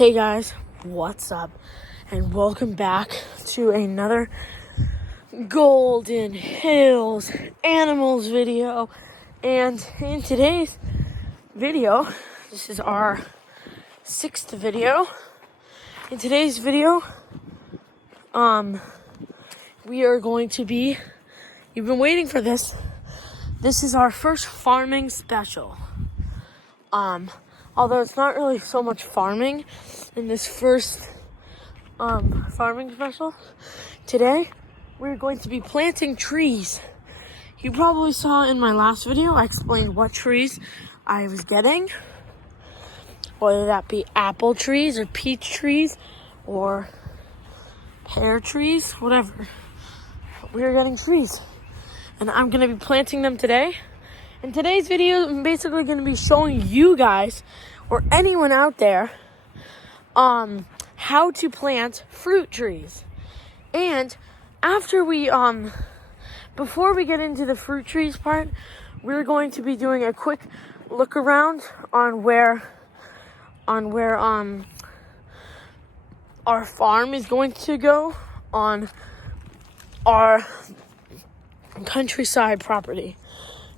Hey guys, what's up? And welcome back to another Golden Hills Animals video. And in today's video, this is our 6th video. In today's video, we are going to be, you've been waiting for this. This is our first farming special. Although it's not really so much farming in this first farming special. Today, we're going to be planting trees. You probably saw in my last video, I explained what trees I was getting. Whether that be apple trees or peach trees or pear trees, whatever. We're getting trees. And I'm going to be planting them today. In today's video, I'm basically going to be showing you guys, or anyone out there, how to plant fruit trees. And after we, before we get into the fruit trees part, we're going to be doing a quick look around on where our farm is going to go on our countryside property.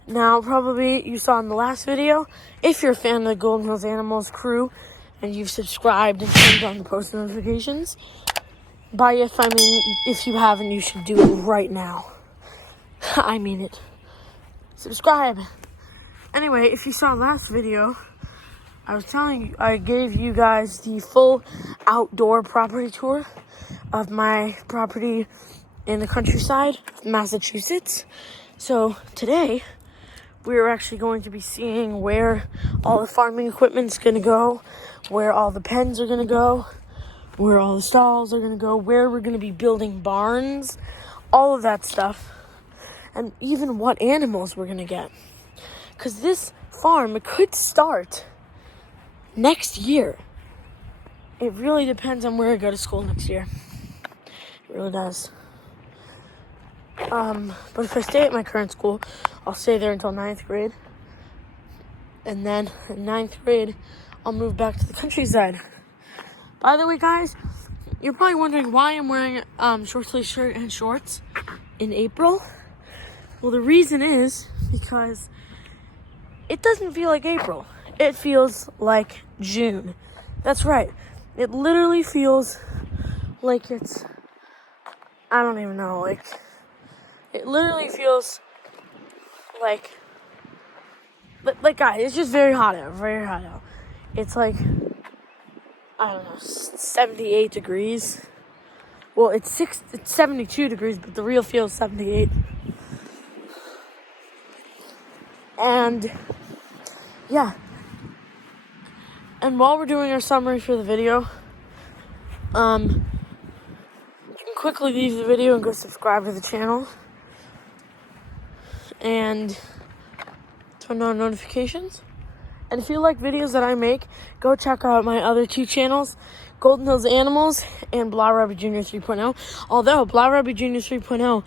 Now, probably you saw in the last video, if you're a fan of the Golden Hills Animals crew and you've subscribed and turned on the post notifications, by if I mean if you haven't, you should do it right now. I mean it. Subscribe. Anyway, if you saw last video, I gave you guys the full outdoor property tour of my property in the countryside of Massachusetts. So today, we're actually going to be seeing where all the farming equipment's going to go, where all the pens are going to go, where all the stalls are going to go, where we're going to be building barns, all of that stuff, and even what animals we're going to get. Because this farm, it could start next year. It really depends on where I go to school next year. It really does. But if I stay at my current school, I'll stay there until 9th grade. And then in 9th grade, I'll move back to the countryside. By the way, guys, you're probably wondering why I'm wearing short sleeve shirt and shorts in April. Well, the reason is because it doesn't feel like April. It feels like June. That's right. It literally feels like it's, I don't even know, it literally feels like guys, it's just very hot out, very hot out. It's like, I don't know, 78 degrees. Well, it's 72 degrees, but the real feel is 78. And, yeah. And while we're doing our summary for the video, you can quickly leave the video and go subscribe to the channel. And turn on notifications. And if you like videos that I make, go check out my other 2 channels, Golden Hills Animals and Blahrobbiejr 3.0. Although Blahrobbiejr 3.0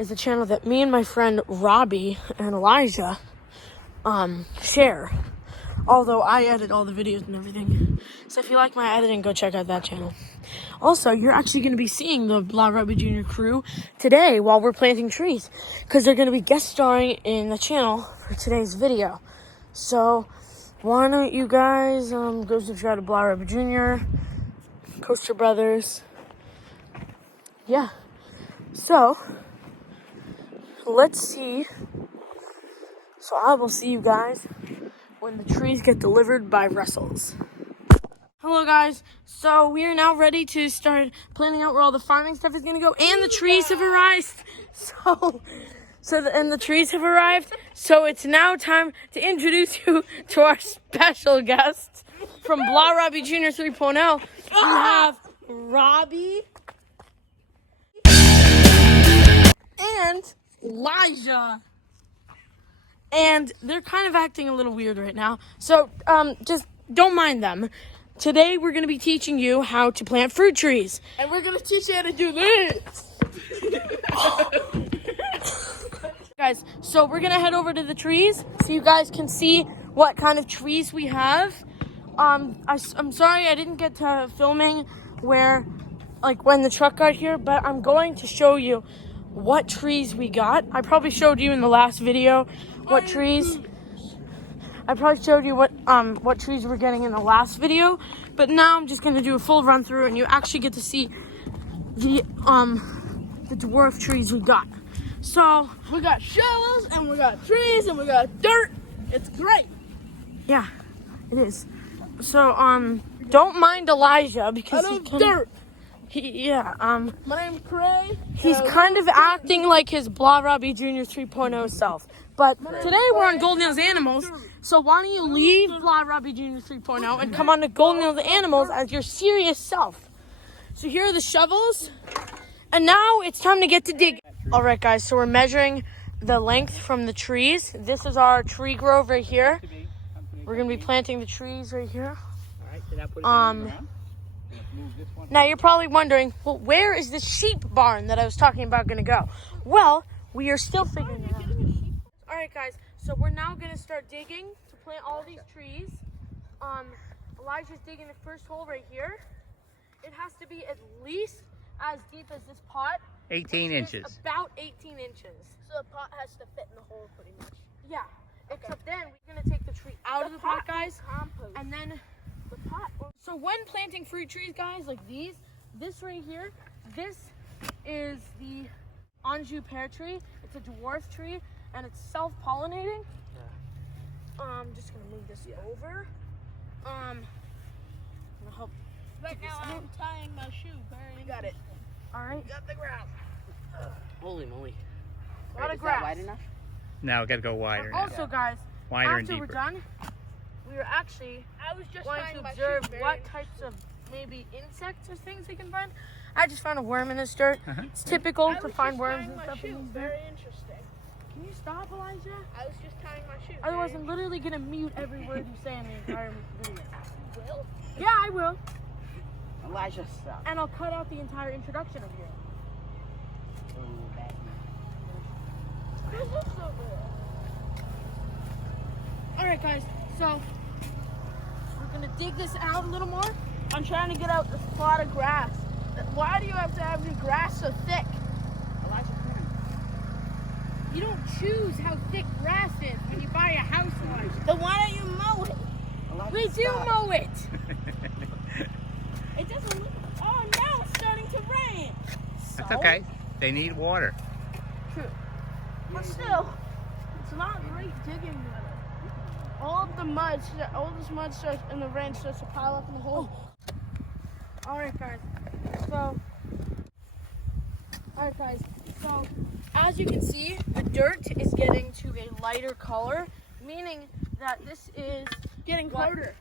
is a channel that me and my friend Robbie and Elijah share. Although I edit all the videos and everything. So if you like my editing, go check out that channel. Also, you're actually going to be seeing the Blahrobbiejr crew today while we're planting trees. Because they're going to be guest starring in the channel for today's video. So, why don't you guys go subscribe to Blahrobbiejr, Coaster Brothers. Yeah. So, let's see. So I will see you guys when the trees get delivered by Russells. Hello guys, so we are now ready to start planning out where all the farming stuff is going to go, and the trees have arrived. And the trees have arrived, so it's now time to introduce you to our special guests from Blahrobbiejr 3.0. We have Robbie and Elijah. And they're kind of acting a little weird right now. So, just don't mind them. Today, we're going to be teaching you how to plant fruit trees. And we're going to teach you how to do this. Guys, so we're going to head over to the trees so you guys can see what kind of trees we have. I'm sorry I didn't get to filming when the truck got here, but I'm going to show you what trees we got. I probably showed you in the last video what trees. I probably showed you what trees we're getting in the last video, but now I'm just gonna do a full run through, and you actually get to see the dwarf trees we got. So We got shovels, and we got trees, and we got dirt. It's great. yeah, it is. So don't mind Elijah because I love dirt. My name's Cray. He's kind of acting like his Blahrobbiejr 3.0 self. But today we're on Golden Hills Animals, so why don't you leave Blahrobbiejr 3.0 and come on to Golden Hills Animals as your serious self. So here are the shovels, and now it's time to get to digging. All right, guys, so we're measuring the length from the trees. This is our tree grove right here. We're going to be planting the trees right here. Now you're probably wondering, well, where is the sheep barn that I was talking about going to go? Well, we are still figuring it out. All right, guys, so we're now going to start digging to plant all these trees. Elijah's digging the first hole right here. It has to be at least as deep as this pot. 18 inches. About 18 inches. So the pot has to fit in the hole pretty much. Yeah. Except then we're going to take the tree out of the pot, guys. Compost. And then the pot. So when planting fruit trees, guys, like these, this right here, this is the Anjou pear tree. It's a dwarf tree, and it's self-pollinating. Yeah. I'm just gonna move this over. I'm gonna help. Right now I'm tying my shoe. You got it. All right. Got the grass. Holy moly. A lot of Is grass. that wide enough? No, got to go wider. now. Also, guys, Wider and after we're deeper. done, we are actually I was just going tying to my observe shoe. what types of maybe insects or things we can find. I just found a worm in this dirt. It's typical to find worms and stuff in this dirt. Very interesting. Can you stop, Elijah? I was just tying my shoe. Otherwise, I'm literally gonna mute every word you say in the entire video. You will? Yeah, I will. Elijah, stop. And I'll cut out the entire introduction of you. Oh, bad. Who looks over there? All right, guys. So we're gonna dig this out a little more. I'm trying to get out this plot of grass. Why do you have to have your grass so thick? Elijah, come on. You don't choose how thick grass is when you buy a house, Elijah. Then why don't you mow it? Elijah, We do stop. mow it. It doesn't look. Oh, now it's starting to rain. That's okay. They need water. True. But still, it's not great digging weather. All this mud starts and the rain starts to pile up in the hole. All right, guys. So as you can see, the dirt is getting to a lighter color, meaning that this is Getting what- harder.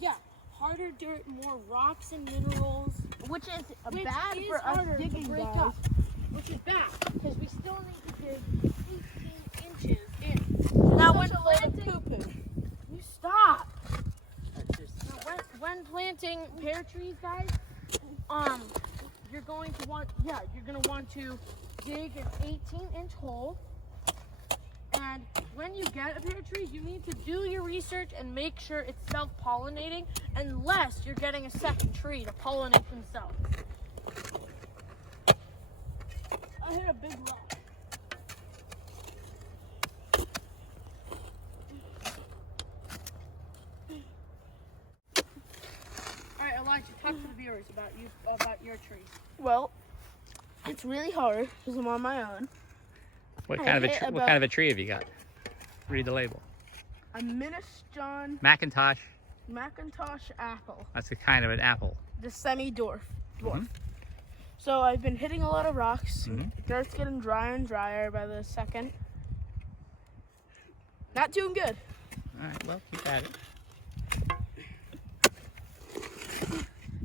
Yeah, harder dirt, more rocks and minerals, Which is which bad is for us harder to digging, break guys. up, which is bad because we still need to dig 18 inches in. Now, when Such a load of planting, poo-poo. you stop. That's just Now, when planting pear trees, guys, you're going to want to dig an 18-inch hole. And when you get a pear tree, you need to do your research and make sure it's self-pollinating, unless you're getting a second tree to pollinate themselves. I hit a big rock. All right, Elijah, talk to the viewers about your tree. Well, it's really hard because I'm on my own. What I kind of a hit what about- kind of a tree have you got? Read the label. A John Macintosh. Macintosh apple, That's a kind of an apple. the semi-dwarf. Mhm. So I've been hitting a lot of rocks. Mhm. Dirt's getting drier and drier by the second. Not doing good. All right. Well, keep at it.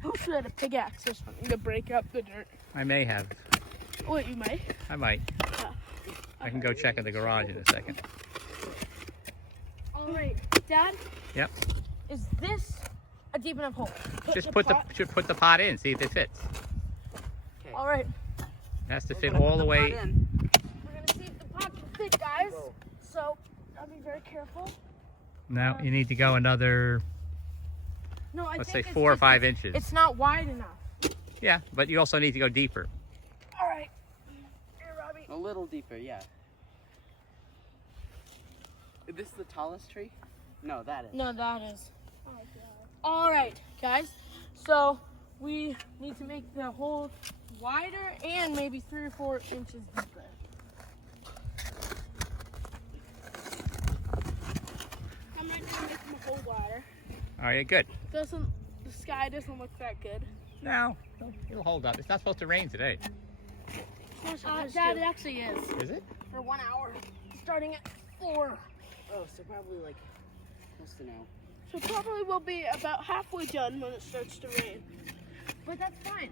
I wish we had a pickaxe or something to break up the dirt. I may have. Oh, you might. I might. Yeah. I can go check in the garage in a second. All right, Dad. Yep. Is this a deep enough hole? Just put the pot in. See if it fits. All right. It has to fit all the way. We're gonna see if the pot can fit, guys. So I'll be very careful. No, you need to go another No, I Let's say think it's 4 or just- 5 inches. It's not wide enough. Yeah, but you also need to go deeper. All right. Here, Robbie. A little deeper, yeah. Is this the tallest tree? No, that is. No, that is. All right, guys. So we need to make the hole wider and maybe 3 or 4 inches deeper. I'm ready to make the hole wider. All right, good. The sky doesn't look that good. No, it'll hold up. It's not supposed to rain today. Dad, it actually is. Is it? For 1 hour, starting at 4. Oh, so probably like close to now. So probably we'll be about halfway done when it starts to rain. But that's fine.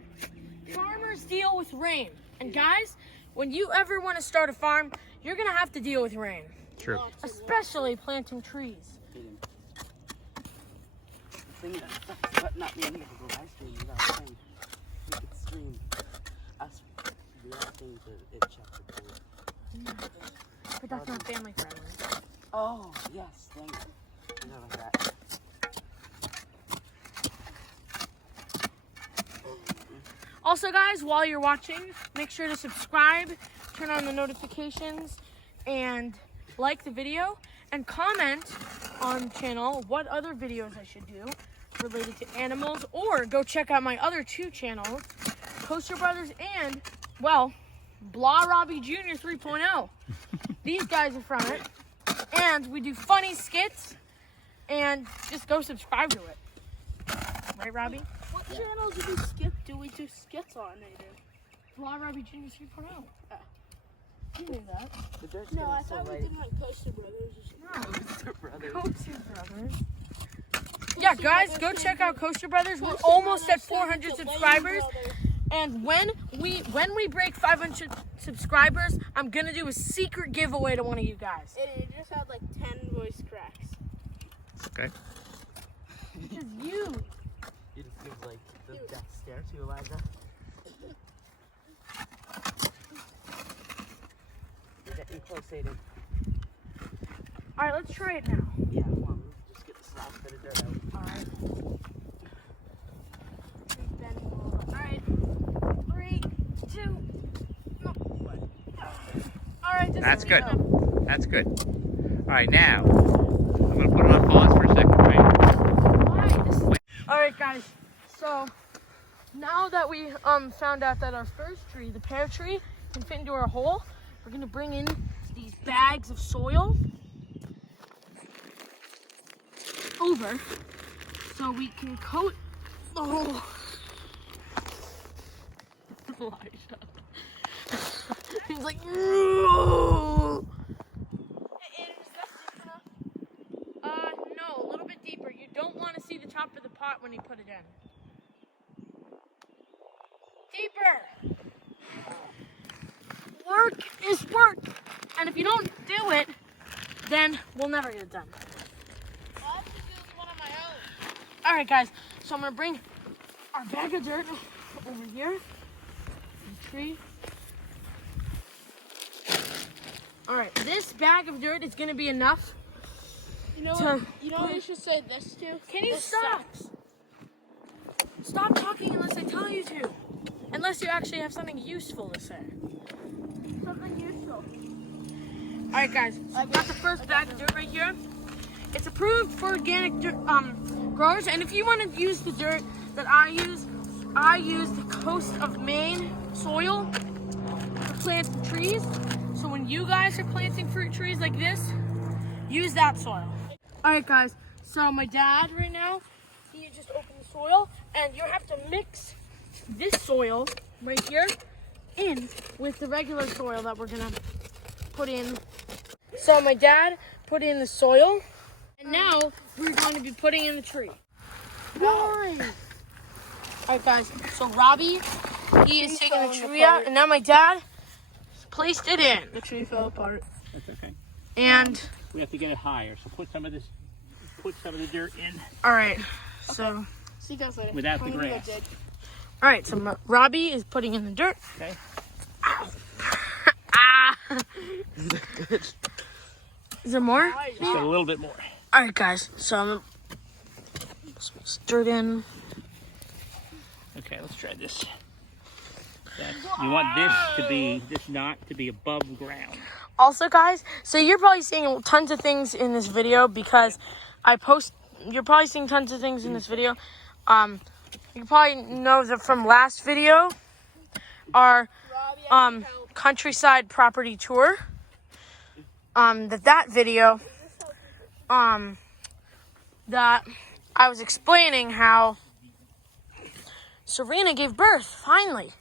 Farmers deal with rain. And guys, when you ever want to start a farm, you're going to have to deal with rain. True. Especially planting trees. Thing that sucks about not being able to go live stream without saying we could stream us reacting to it chapter 4. But that's not family friendly. Oh, yes, dang it. I know about that. Also, guys, while you're watching, make sure to subscribe, turn on the notifications, and like the video, and comment on the channel what other videos I should do related to animals, or go check out my other 2 channels, Coaster Brothers and, well, Blahrobbiejr 3.0. These guys are from it, and we do funny skits, and just go subscribe to it. Right, Robbie? What channel do we do skits on, Aiden? Blahrobbiejr 3.0. You knew that. The dirt's No, getting I so thought we light. did my Coaster Brothers. Coaster Brothers. Coaster Brothers. Yeah, guys, go check out Coaster Brothers. We're almost at 400 subscribers. And when we break 500 subscribers, I'm gonna do a secret giveaway to one of you guys. It just had like 10 voice cracks. Okay. Which is you. You just give like the death stare to Elijah. You're getting close, Aiden. All right, let's try it now. Yeah, come on, just get the last bit of dirt out. All right. All right. 3, 2. No. All right. That's good. That's good. All right, now I'm gonna put it on pause for a second, right? All right, guys. So now that we found out that our first tree, the pear tree, can fit into our hole, we're gonna bring in these bags of soil over so we can coat the hole. Elijah. He's like, no, a little bit deeper. You don't want to see the top of the pot when you put it in. Deeper. Work is work. And if you don't do it, then we'll never get it done. I'll have to do one on my own. All right, guys. So I'm going to bring our bag of dirt over here. The tree. All right. This bag of dirt is going to be enough. You know what we should say this to? Can you stop? Stop talking unless I tell you to. Unless you actually have something useful to say. Something useful. Alright guys, so I've got the first bag of dirt right here. It's approved for organic dirt, growers, and if you want to use the dirt that I use the Coast of Maine soil to plant the trees. So when you guys are planting fruit trees like this, use that soil. Alright guys, so my dad right now, he just opened the soil, and you have to mix this soil right here in with the regular soil that we're gonna put in. So my dad put in the soil, and now we're going to be putting in the tree. Nice. Alright guys, so Robbie, he is taking the tree out, and now my dad placed it in. The tree fell apart. That's okay. And We have to get it higher, so put some of the dirt in. alright, so See you guys later. Without the I'm gonna go grass. dig. alright, so Robbie is putting in the dirt. Okay. Ah. Is there more? Just a little bit more. Alright guys, so Stir it in. Okay, let's try this. You want this knot to be above ground. Also, guys, so you're probably seeing tons of things in this video because you're probably seeing tons of things in this video. You probably know that from last video, our countryside property tour. That video, that I was explaining how Serena gave birth, finally.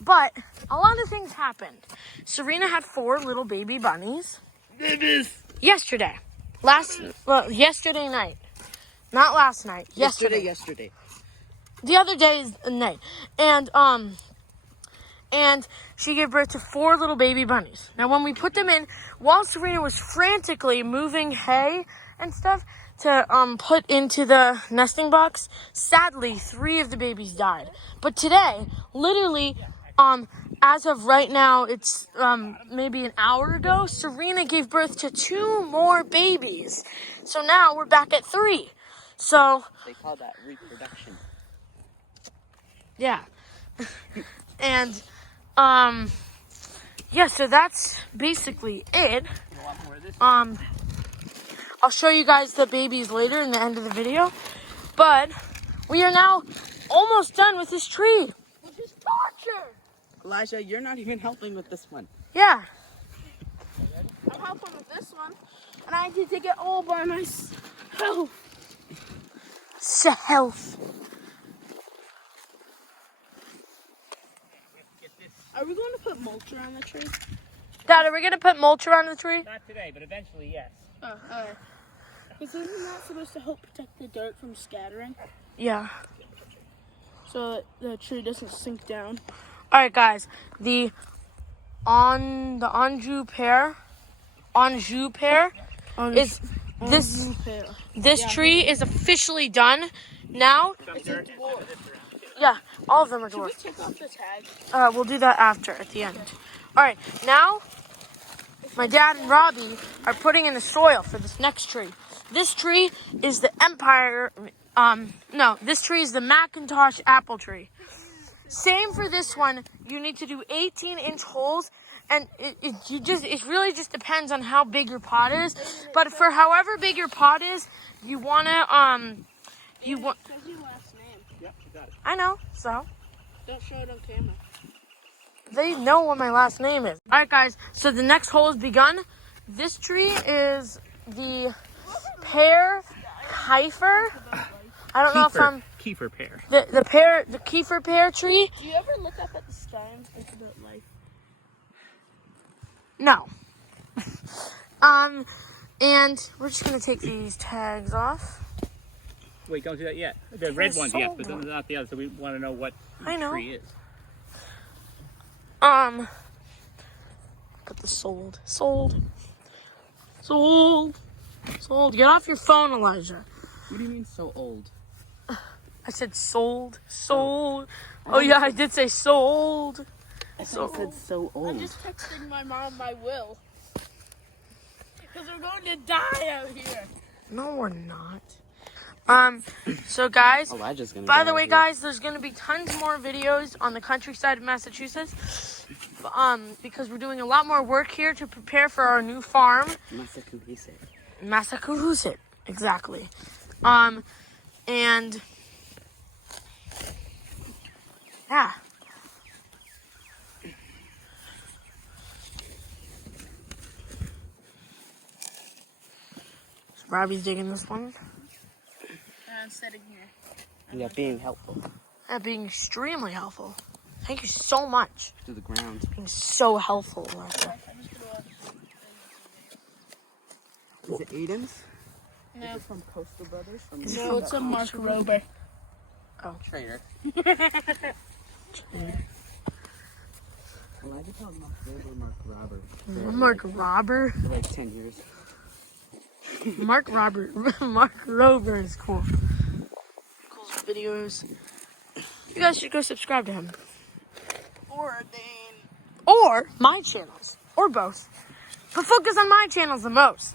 But a lot of things happened. Serena had 4 little baby bunnies. Babies! Yesterday. Yesterday night. Not last night. Yesterday. The other day's night. And she gave birth to 4 little baby bunnies. Now, when we put them in, while Serena was frantically moving hay and stuff to put into the nesting box, sadly, 3 of the babies died. But today, literally, as of right now, it's maybe an hour ago, Serena gave birth to 2 more babies. So now we're back at 3. So They call that reproduction. yeah. And yeah, so that's basically it. I'll show you guys the babies later in the end of the video. But we are now almost done with this tree. Which is torture. Elijah, you're not even helping with this one. Yeah. I'm helping with this one. And I need to take it all by myself. Health. Are we going to put mulch around the tree? Dad, are we going to put mulch around the tree? Not today, but eventually, yes. Oh, alright. Because isn't that supposed to help protect the dirt from scattering? Yeah. So that the tree doesn't sink down. All right, guys. The Anjou pear is this tree is officially done. Now, yeah, all of them are Can we dwarf. take off the tag? We'll do that after at the end. All right, now my dad and Robbie are putting in the soil for this next tree. This tree is the this tree is the Macintosh apple tree. Same for this one. You need to do 18-inch holes, and it really just depends on how big your pot is. But for however big your pot is, you want. Says your last name. Yep, you got it. I know, so Don't show it on camera. they know what my last name is. All right, guys. So the next hole is begun. This tree is the pear Kiefer. I don't know if I'm Kiefer pear. the Kiefer pear tree. Do you ever look up at the sky and think about life? No. And we're just gonna take these tags off. Wait, don't do that yet. The red ones, yes, but sold not the other. So we want to know what I know. the tree is. Put the sold. Get off your phone, Elijah. What do you mean so old? I said sold. Oh yeah, I did say sold. I thought you said so I'm old. just texting my mom my will. Because we're going to die out here. No, we're not. So guys, Elijah's gonna by get the out way, here. guys, there's gonna be tons more videos on the countryside of Massachusetts. Because we're doing a lot more work here to prepare for our new farm. Massachusetts, exactly. And yeah. So Robbie's digging this one. And I'm sitting here. Yeah, being helpful That being extremely helpful. Thank you so much. to the ground. Being so helpful, Alexa. I'm just going to Is it Aiden's? No. Is it from Coastal Brothers? No, it's a Mark Rober. Trader. Elijah called Mark Robber. Mark Robber. For like 10 years. Mark Rober is cool. Cool videos. You guys should go subscribe to him. Or Dane. Or my channels. Or both. But focus on my channels the most.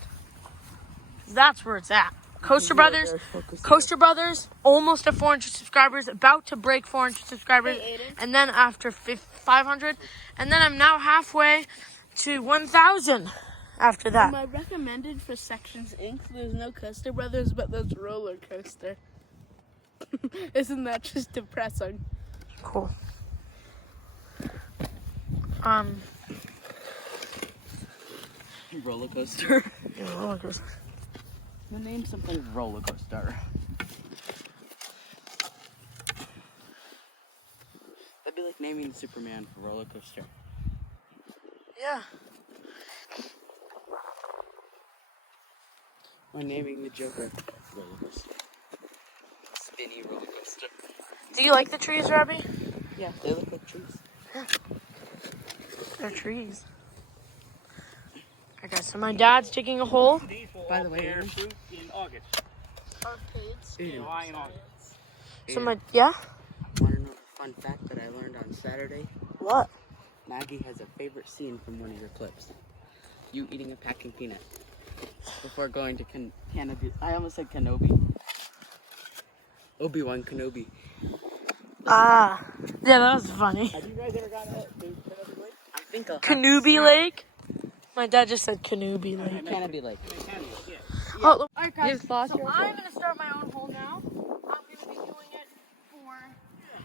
'Cause that's where it's at. Coaster Brothers. Coaster Brothers, almost at 400 subscribers, about to break 400 subscribers. And then after 500. And then I'm now halfway to 1,000 after that. My recommended for Sections Inc. There's no Coaster Brothers, but there's Roller Coaster. Isn't that just depressing? Cool. Roller Coaster. Yeah, roller coaster. Name something Roller Coaster. That'd be like naming Superman for Roller Coaster. Yeah. Or naming the Joker Roller Coaster. Spinny Roller Coaster. Do you like the trees, Robbie? Yeah, they look like trees. They're trees. Okay, so my dad's digging a hole. By the way, bear fruit in August. July and August. So yeah? Want to know a fun fact that I learned on Saturday? What? Maggie has a favorite scene from one of your clips. You eating a packing peanut. Before going to Kenobi. I almost said Kenobi. Obi-Wan Kenobi. Ah. Yeah, that was funny. Have you guys ever got to Kenobi Lake? I think I'll Canubi Lake? My dad just said Canubi Lake. Kenobi Lake. Oh, look. Alright guys, You've lost so your I'm going to start my own hole now. I'm going to be doing it for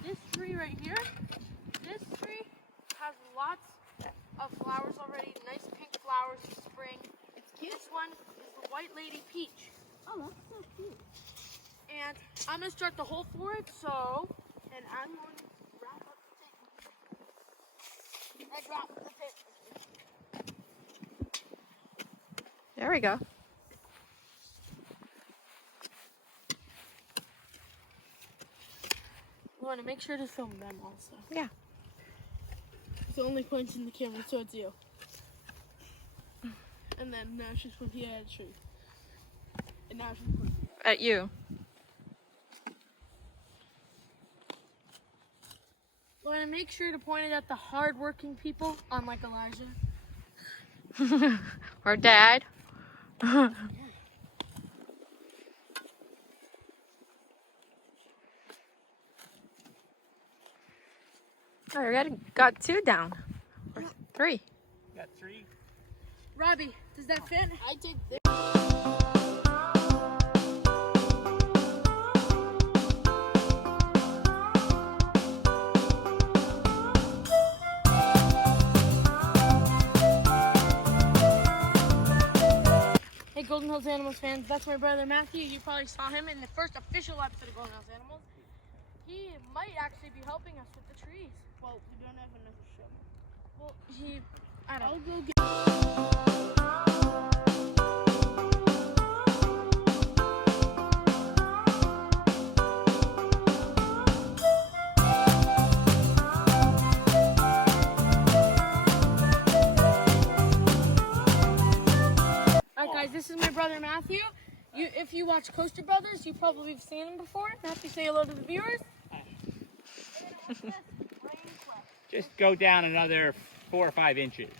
this tree right here. This tree has lots of flowers already, nice pink flowers in spring. This one is the White Lady Peach. Oh, that's so cute. And I'm going to start the hole for it, so, and I'm going to wrap up the tape. I dropped the tape. There we go. You want to make sure to film them also. Yeah. So only pointing the camera towards you. And then now she's pointing at a tree. And now she's pointing. At you. You want to make sure to point it at the hard-working people, unlike Elijah. Or Dad. Oh, we got 2 down. Or 3. Got 3. Robbie, does that fit? I did this. Hey, Golden Hills Animals fans, that's my brother Matthew. You probably saw him in the first official episode of Golden Hills Animals. He might actually be helping us with the trees. Well, we don't have another show. Well, I don't know. I'll go get. Alright guys, this is my brother Matthew. If you watch Coaster Brothers, you probably have seen him before. Matthew, say hello to the viewers. Just go down another 4 or 5 inches.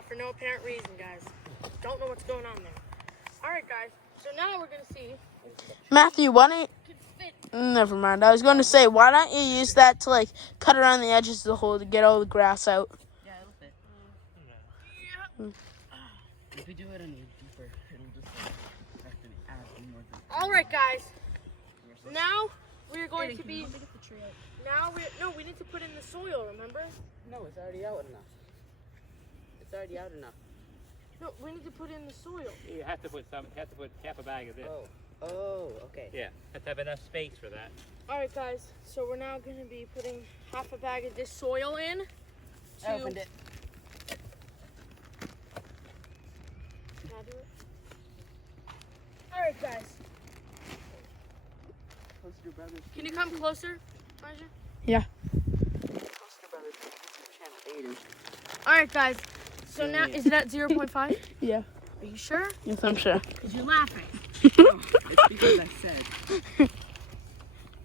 off for no apparent reason, guys. Don't know what's going on there. All right, guys. So now we're gonna see. Matthew, why don't you... Never mind. I was going to say, why don't you use that to, like, cut around the edges of the hole to get all the grass out? Yeah, it'll fit. If we do it any deeper, it'll just have to add more. All right, guys. Now we're going to be. Now we need to put in the soil. Remember? No, it's already out enough. It's already out enough. No, we need to put in the soil. You have to put half a bag of this. Oh, okay. Yeah, have to have enough space for that. All right, guys. So we're now going to be putting half a bag of this soil in. I opened it. Can I do it? All right, guys. Coaster Brothers. Can you come closer, Elijah? Yeah. Coaster Brothers YouTube channel 8. All right, guys. So now, is it at 0.5? Yeah. Are you sure? Yes, I'm sure. Because you're laughing. No, it's because I said.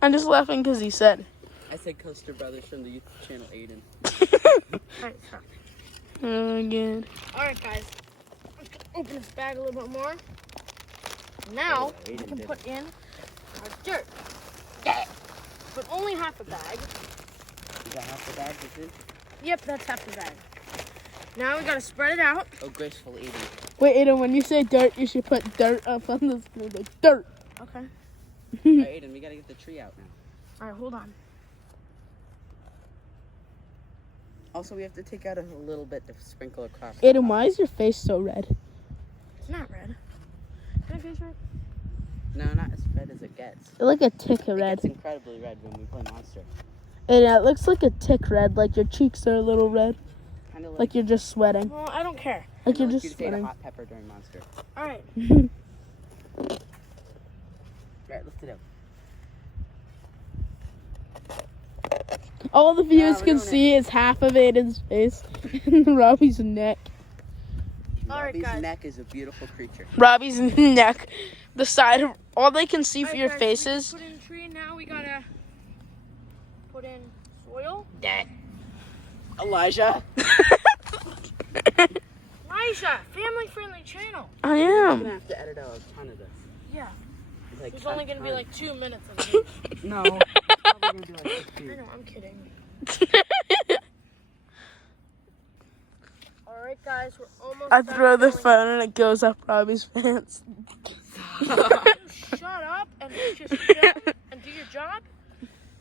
I'm just laughing because he said. I said Coaster Brothers from the YouTube channel 8. All right, stop. Again. All right, guys. Let's open this bag a little bit more. Now, we can put in our dirt. But only half a bag. You got half the bag, this is? Yep, that's half the bag. Now we gotta spread it out. Oh, graceful eating. Wait, Aiden, when you say dirt, you should put dirt up on the screen. Like, dirt. Okay. Alright, Aiden, we gotta get the tree out now. All right, hold on. Also, we have to take out a little bit to sprinkle across. Aiden, why is your face so red? It's not red. Is my face red? No, not as red as it gets. It's like a tick of It red. gets incredibly red when we play Monster. Aiden, it looks like a tick red. Like your cheeks are a little red. Kind of Like you're just sweating. Well, I don't care. Like you're you'd just say a sweating. hot pepper during Monster. All right. Right, lift it up. All the viewers we're can doing see is half of Aiden's face and Robbie's neck. All right, Robbie's guys. neck is a beautiful creature. Robbie's neck. The side of all they can see All for right, your guys, faces. We put in a tree. Now we gotta put in soil. Elijah! Elijah, family-friendly channel. I I'm am. gonna have to edit out a ton of this. Yeah. Like, There's only gonna be ton. like 2 minutes of it. No. Probably gonna do like I 15. know, I'm kidding. All right, guys, we're almost. I done throw the filling. phone and it goes up Robbie's pants. Shut up and just chill and do your job.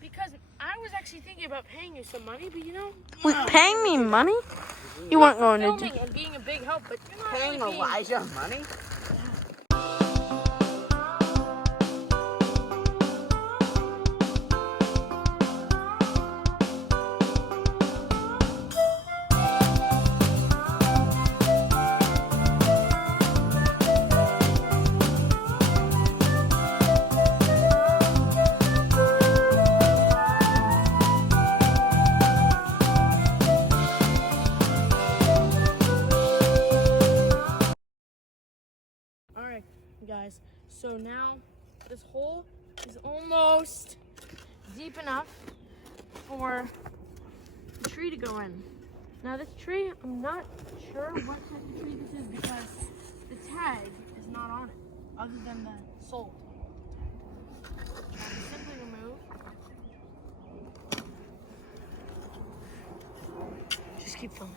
Because I was actually thinking about paying you some money, but you know. Wait, paying me money? You weren't going to do. Filming and being a big help, but you're not Paying really being. Elijah money? All right, guys. So now this hole is almost deep enough for the tree to go in. Now this tree, I'm not sure what type of tree this is because the tag is not on it, other than the sold tag. Simply remove. Just keep filming.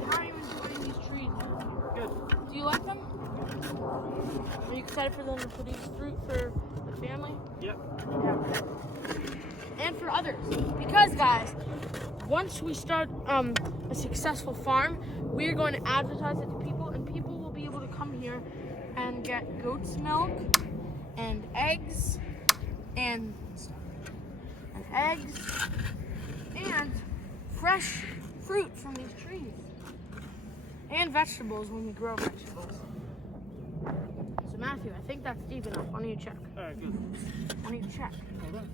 How are you enjoying these trees? Good. Do you like them? Are you excited for them to produce fruit for the family? Yep. Yeah. And for others. Because, guys, once we start a successful farm, we're going to advertise it to people, and people will be able to come here and get goat's milk and eggs and stuff. And eggs and fresh fruit from these trees. And vegetables when we grow vegetables. So Matthew, I think that's deep enough. Why don't you check? All right, good. Why don't you check? Hold on.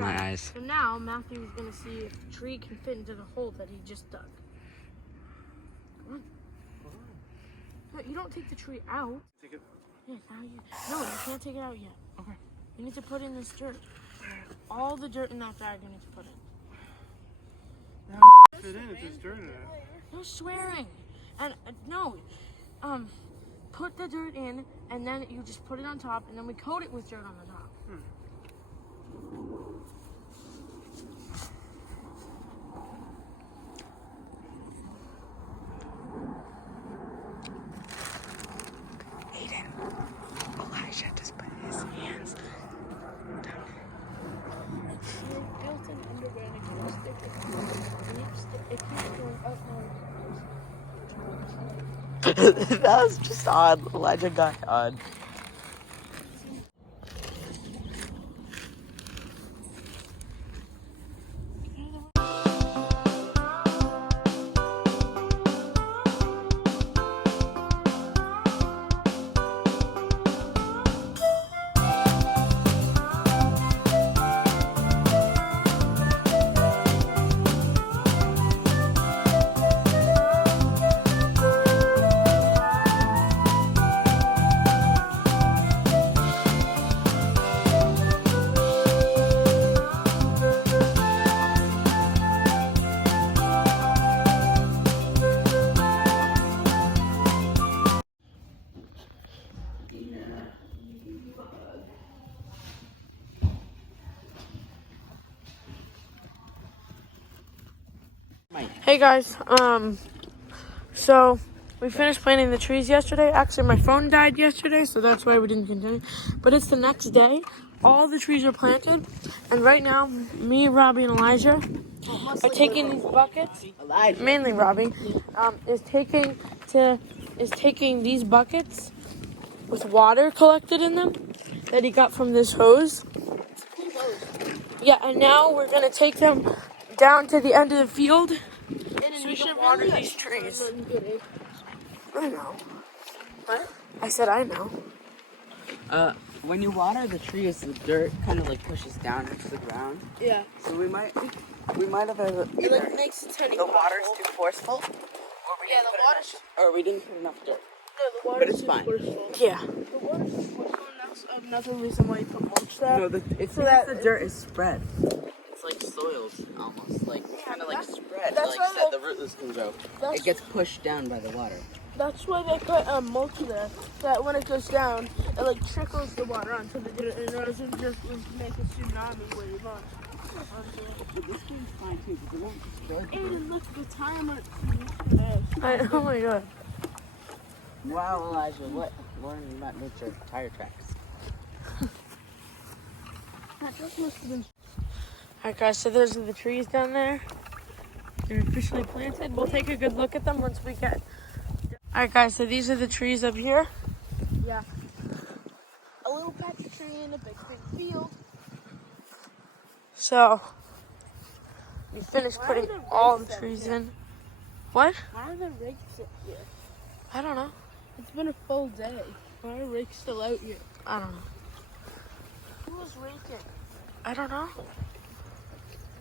my eyes. So now Matthew is gonna see if the tree can fit into the hole that he just dug. Come on. No, you don't take the tree out. Take it. Yeah, now you. No, you can't take it out yet. Okay. You need to put in this dirt. All the dirt in that bag you need to put in. Fit in if there's dirt in it. No swearing. And no, put the dirt in, and then you just put it on top, and then we coat it with dirt on the top. Elijah just put his hands down. Built-in underwear and it keeps sticking. It keeps going up and That was just odd. Elijah got odd. Hey guys, so we finished planting the trees yesterday. Actually, my phone died yesterday, so that's why we didn't continue. But it's the next day. All the trees are planted, and right now, me, Robbie, and Elijah are taking these buckets. Mainly Robbie is taking these buckets with water collected in them that he got from this hose. Yeah, and now we're gonna take them down to the end of the field. So we should water these trees. I know. What? I said I know. When you water the trees, the dirt kind of like pushes down into the ground. Yeah. So we might have either It makes it tiny. the water's too forceful, or we didn't put enough dirt. The water But it's fine. Yeah. The water's too forceful, and that's another reason why you put mulch there. No, it's so that the dirt is spread. It's like soiled almost, like kind of like spread, that's like why that the rootlets can grow. that's- It gets pushed down by the water. That's why they put mulch there. That when it goes down, it like trickles the water onto the dirt, and it doesn't just make a tsunami wave on. But this one's fine too, because it won't destroy the Aiden, look, the timer. Oh my god. Wow, Elijah, what learning about nature? Tire tracks. That just must have been. Alright guys, so those are the trees down there. They're officially planted. We'll take a good look at them once we get. Alright guys, so these are the trees up here. Yeah. A little patch of tree in a big field. So we finished putting all the trees in. What? Why are the rakes here? I don't know. It's been a full day. Why are rakes still out here? I don't know. Who was raking? I don't know.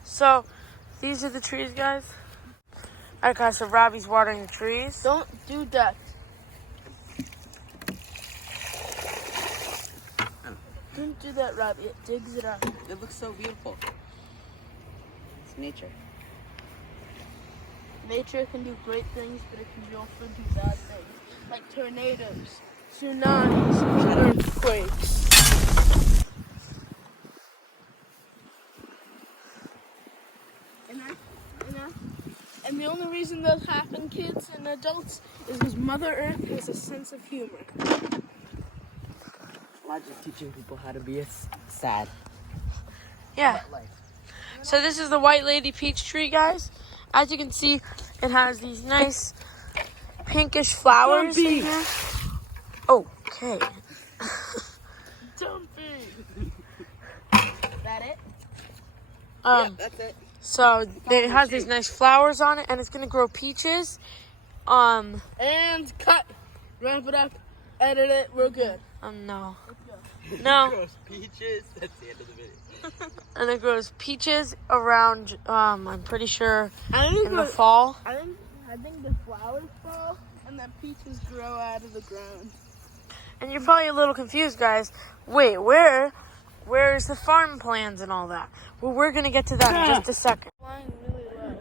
So these are the trees, guys. Alright guys, so Robbie's watering the trees. Don't do that. Don't do that, Robbie. It digs it up. It looks so beautiful. It's nature. Nature can do great things, but it can also do bad things. Like tornadoes, tsunamis, earthquakes. And the only reason those happen, kids and adults, is because Mother Earth has a sense of humor. Elijah's teaching people how to be sad. Yeah. Life. So this is the White Lady Peach Tree, guys. As you can see, it has these nice pinkish flowers in here. Okay. Dumpy. That it? That's it. So it has these nice flowers on it, and it's gonna grow peaches. And cut. Wrap it up. Edit it. We're good. No. It No. grows peaches. That's the end of the video. And it grows peaches around, I'm pretty sure, I think in the fall. I think the flowers fall and then peaches grow out of the ground. And you're probably a little confused, guys. Wait, where's the farm plans and all that? Well, we're going to get to that in just a second. Flying really low.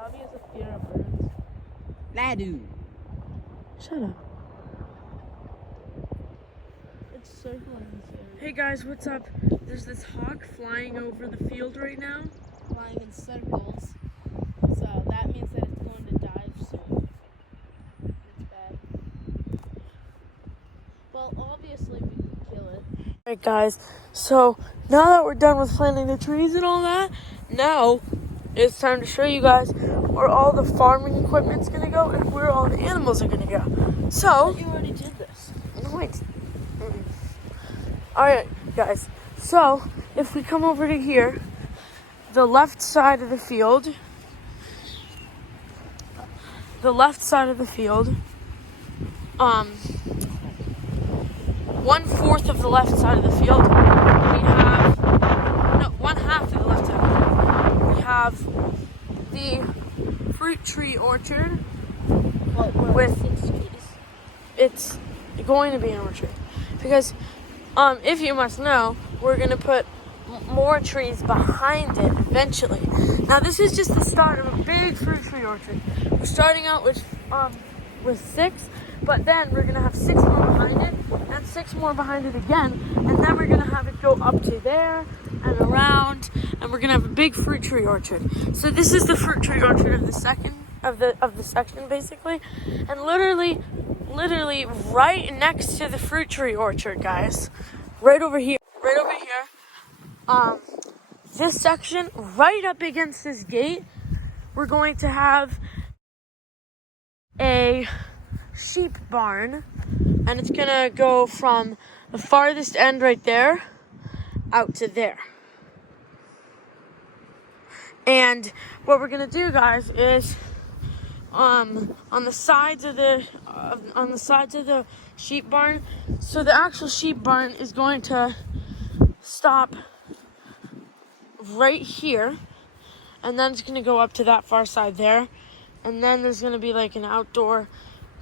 Robbie has a fear of birds. Ladu. Shut up. It's circling this area. Hey guys, what's up? There's this hawk flying over the field right now. Flying in circles. So that means that it's going to dive soon. It's bad. Well, obviously we can kill it. Alright guys, so now that we're done with planting the trees and all that, now it's time to show you guys where all the farming equipment's gonna go and where all the animals are gonna go. So, You already did this. no, wait. Alright guys, so if we come over to here, the left side of the field, 1/4 of the left side of the field, we have, no, 1/2 of the left side of the field, we have the fruit tree orchard. Well, we're With- 6 trees. It's going to be an orchard because, if you must know, we're going to put more trees behind it eventually. Now this is just the start of a big fruit tree orchard. We're starting out with 6, but then we're gonna have 6 more behind it, and 6 more behind it again, and then we're gonna have it go up to there and around, and we're gonna have a big fruit tree orchard. So this is the fruit tree orchard of the section basically, and literally right next to the fruit tree orchard, guys, right over here. This section, right up against this gate, we're going to have a sheep barn, and it's gonna go from the farthest end right there out to there. And what we're gonna do, guys, is on the sides of the sheep barn. So the actual sheep barn is going to stop right here, and then it's gonna go up to that far side there, and then there's gonna be like an outdoor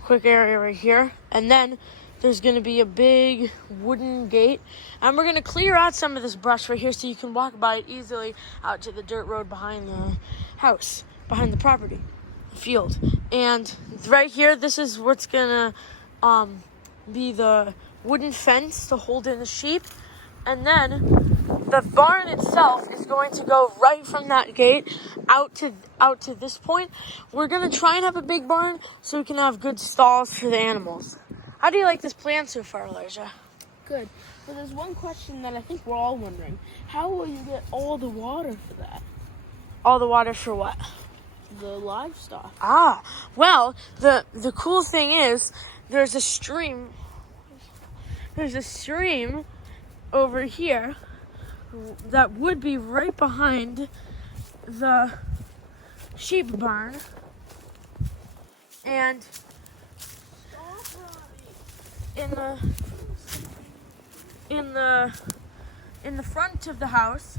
quick area right here, and then there's gonna be a big wooden gate, and we're gonna clear out some of this brush right here so you can walk by it easily out to the dirt road behind the house, behind the property, the field. And right here, this is what's gonna be the wooden fence to hold in the sheep, and then the barn itself is going to go right from that gate out to this point. We're gonna try and have a big barn so we can have good stalls for the animals. How do you like this plan so far, Elijah? Good. But there's one question that I think we're all wondering. How will you get all the water for that? All the water for what? The livestock. Well, the cool thing is there's a stream over here that would be right behind the sheep barn, and in the front of the house,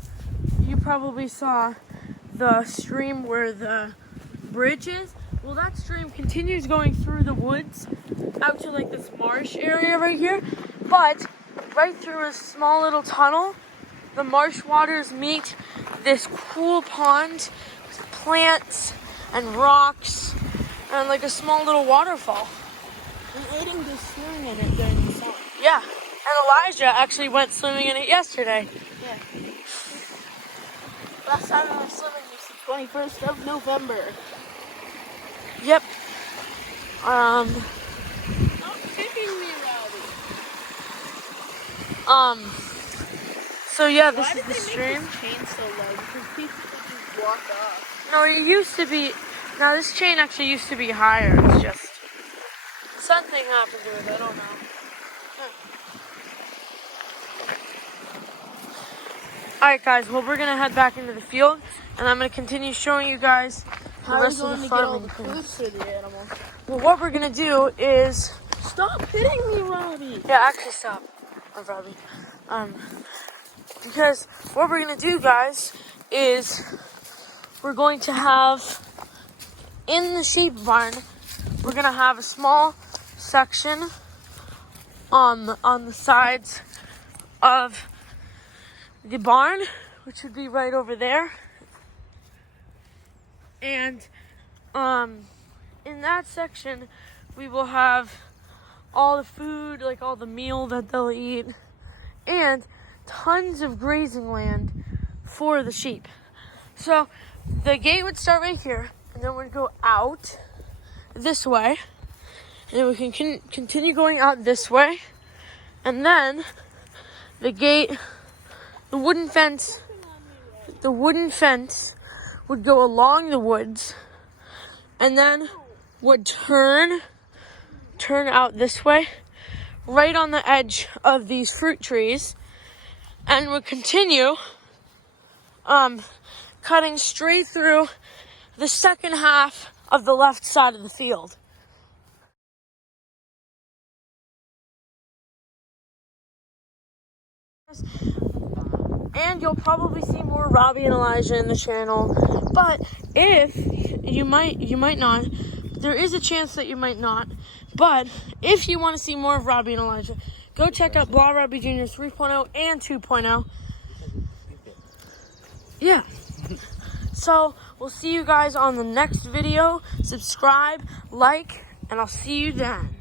you probably saw the stream where the bridge is. Well, that stream continues going through the woods out to like this marsh area right here, but right through a small little tunnel, the marsh waters meet this cool pond with plants and rocks and like a small little waterfall. And Aiden goes swimming in it during the summer. Yeah, and Elijah actually went swimming in it yesterday. Yeah. Last time I was swimming was the 21st of November. Yep. Stop kicking me, Robbie. So yeah, this Why is did the they stream. make this chain so low? Because people could just walk off. No, it used to be. Now this chain actually used to be higher. It's just something happened to it. I don't know. Alright guys, well we're gonna head back into the field, and I'm gonna continue showing you guys the How are we rest of going the to get all farming the things. food for the animals? Well, what we're gonna do is Stop hitting me, Robbie. Yeah, actually stop, Robbie. Because what we're gonna do, guys, is we're going to have in the sheep barn, we're gonna have a small section on the sides of the barn, which would be right over there. And in that section, we will have all the food, like all the meal that they'll eat, and tons of grazing land for the sheep. So the gate would start right here, and then we'd go out this way, and we can continue going out this way, and then the gate, the wooden fence would go along the woods, and then would turn out this way, right on the edge of these fruit trees, and would continue cutting straight through the second half of the left side of the field. And you'll probably see more Robbie and Elijah in the channel. But if you might not, there is a chance that you might not. But if you want to see more of Robbie and Elijah, go check out Blahrobbiejr 3.0 and 2.0. Yeah. So we'll see you guys on the next video. Subscribe, like, and I'll see you then.